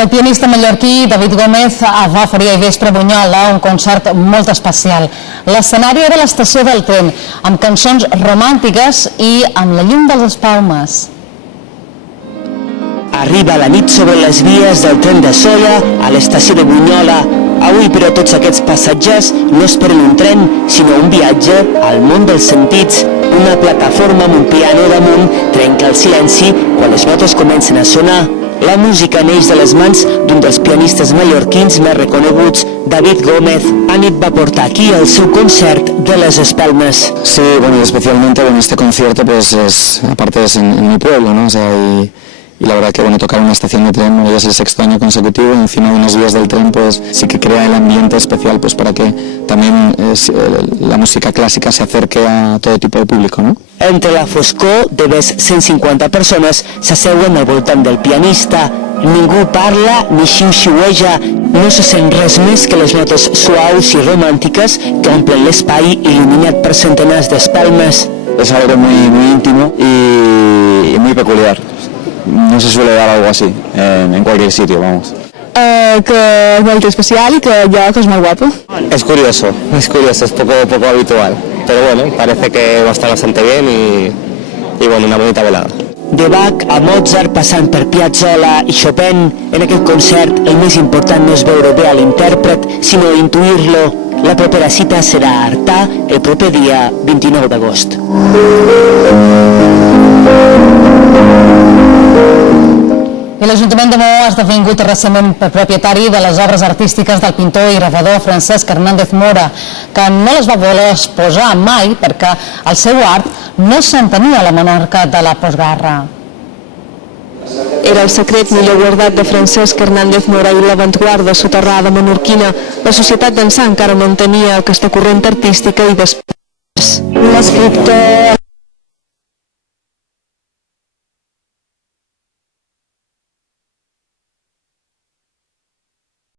I el pianista mallorquí David Gómez va oferir ahir vespre a Bunyola un concert molt especial. L'escenari era l'estació del tren, amb cançons romàntiques i amb la llum de les espalmes. Arriba la nit sobre les vies del tren de Sóller a l'estació de Bunyola. Avui, però, tots aquests passatgers no esperen un tren, sinó un viatge al món dels sentits. Una plataforma amb un piano damunt trenca el silenci quan les notes comencen a sonar. La música neix de les mans d'un dels pianistes mallorquins més reconeguts, David Gómez. Anit va portar aquí el seu concert de les Espelmes. Sí, bueno, y especialmente este concierto, pues aparte es en mi pueblo, ¿no? O sea, y la verdad que bueno, tocar en una estación de tren, ya es el 6º año consecutivo, encima de unas vías del tren, pues sí que crea el ambiente especial, pues para que también la música clásica se acerque a todo tipo de público, ¿no? Entre la foscor de més 150 persones s'asseuen al voltant del pianista. Ningú parla ni xiu-xiueja, no se sent res més que les notes suaus i romàntiques que omplen l'espai il·luminat per centenars d'espelmes. Es algo muy íntimo y muy peculiar. No se suele dar algo así en cualquier sitio, vamos. Que es molt especial y que yo que es muy guapo. Es curioso, es poco habitual. Pero bueno, parece que va a estar bastante bien y bueno, una bonita velada. De Bach a Mozart, passant per Piazzolla i Chopin, en aquest concert el més important no és veure bé a l'intèrpret, sinó intuir-lo. La propera cita serà a Artà el proper dia 29 d'agost. I l'Ajuntament de Maó ha esdevingut recentment propietari de les obres artístiques del pintor i gravador Francesc Hernández Mora, que no les va voler exposar mai perquè el seu art no s'entenia a la monarca de la postguerra. Era el secret millor guardat de Francesc Hernández Mora i l'avantguarda soterrada menorquina. La societat d'ençà encara mantenia aquesta corrent artística i després. L'escriptor